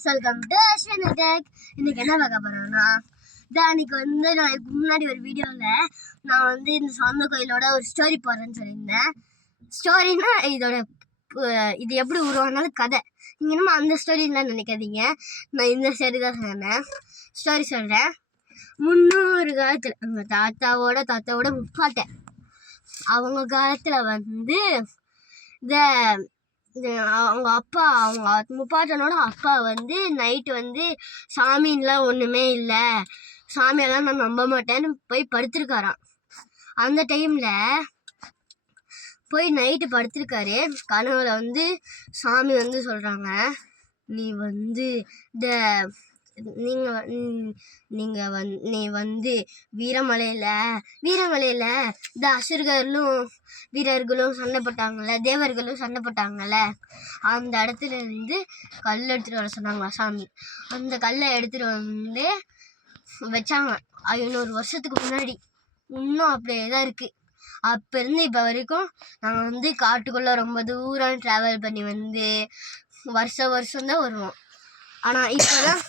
guys, welcome to Ashwin Tech. இன்னைக்கு என்ன பார்க்க போறோம்னா, அன்னைக்கு வந்து நான் இதுக்கு முன்னாடி ஒரு வீடியோவில் நான் வந்து இந்த சொந்த கோயிலோட ஒரு ஸ்டோரி போடுறேன்னு சொல்லியிருந்தேன். ஸ்டோரினா இது எப்படி உருவானாலும் கதை. நீங்கள் இன்னும் அந்த ஸ்டோரிலாம் நினைக்காதீங்க, நான் இந்த ஸ்டோரி தான் சொன்னேன். ஸ்டோரி சொல்கிறேன். 300 காலத்தில் எங்கள் தாத்தாவோட முப்பாட்டேன் அவங்க காலத்தில் வந்து அவங்க அப்பா அவங்க முப்பாட்டனோட அப்பா வந்து நைட்டு வந்து சாமின்லாம் ஒன்றுமே இல்லை, சாமியெல்லாம் நான் நம்ப மாட்டேன்னு போய் படுத்திருக்காராம். அந்த டைமில் போய் நைட்டு படுத்திருக்காரு. கனவுல வந்து சாமி வந்து சொல்கிறாங்க, நீ வந்து நீ வந்து வீரமலையில் இந்த அசுரர்களும் வீரர்களும் சண்டை போட்டாங்கள்ல, தேவர்களும் சண்டை போட்டாங்கள்ல, அந்த இடத்துல இருந்து கல் எடுத்துகிட்டு வர சொன்னாங்களா சாமி. அந்த கல்லை எடுத்துகிட்டு வந்து வச்சாங்க 500 வருஷத்துக்கு முன்னாடி. இன்னும் அப்படியே தான் இருக்குது. அப்போ இருந்து இப்போ வரைக்கும் நாங்கள் வந்து காட்டுக்குள்ளே ரொம்ப தூரம் ட்ராவல் பண்ணி வந்து வருஷம் தான் வருவோம். ஆனால் இப்போ தான்